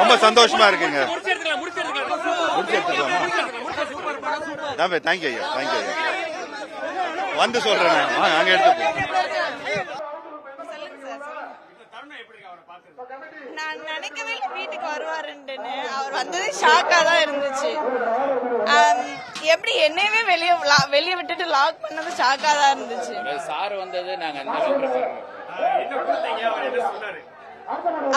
ரொம்ப சந்தோஷமா இருக்குங்க. தேங்க்யூ ஐயா, தேங்க்யூ ஐயா. வந்து சொல்றேன், அங்க எடுத்து. நான் நினைக்கவே இல்லை வீட்டுக்கு வருவாருன்னு. அவர் வந்தது ஷாக்கா தான் இருந்துச்சு. எப்படி என்னையவே வெளியே விட்டுட்டு லாக் பண்ணது ஷாக்கா தான் இருந்துச்சு. சார் வந்தது நாங்க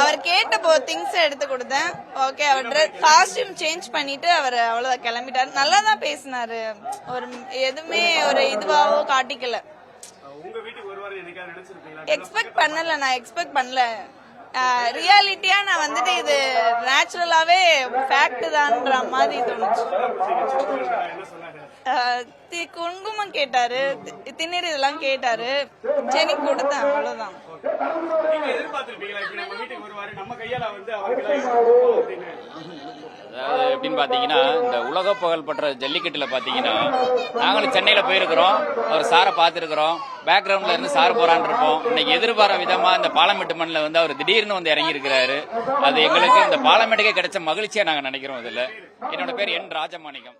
அவர் கேட்ட திங்ஸ் எடுத்து கொடுத்தேன். ஓகே, அவர் காஸ்டியூம் சேஞ்ச் பண்ணிட்டு அவர் அவ்வளவுதான் கிளம்பிட்டாரு. நல்லா தான் பேசினாரு. ஒரு எதுவுமே ஒரு இதுவாவோ காட்டிக்கல. எக்ஸ்பெக்ட் பண்ணல. ரியாலிட்டியா நான் வந்துட்டு இது நேச்சுரலாவே ஃபேக்ட் தான்ற மாதிரி தோணுச்சு. குங்குமம் கேட்டாரு, திண்ணீர் இதெல்லாம் கேட்டாரு. சரி கொடுத்தேன், அவ்வளவுதான். அதாவது எப்படின்னு பாத்தீங்கன்னா, இந்த உலக புகழ் பெற்ற ஜல்லிக்கட்டுல பாத்தீங்கன்னா நாங்களும் சென்னையில போயிருக்கிறோம். அவர் சாரை பார்த்திருக்கிறோம். பேக்ரவுண்ட்ல இருந்து சார் போறான்னு இருப்போம். இன்னைக்கு எதிர்பாராத விதமா இந்த பாலமேட்டு மண்ணில் வந்து அவர் திடீர்னு வந்து இறங்கி இருக்கிறாரு. அது எங்களுக்கு இந்த பாலமேட்டுக்கே கிடைச்ச மகிழ்ச்சியா நாங்க நினைக்கிறோம். இதுல என்னோட பேர் என் ராஜமாணிக்கம்.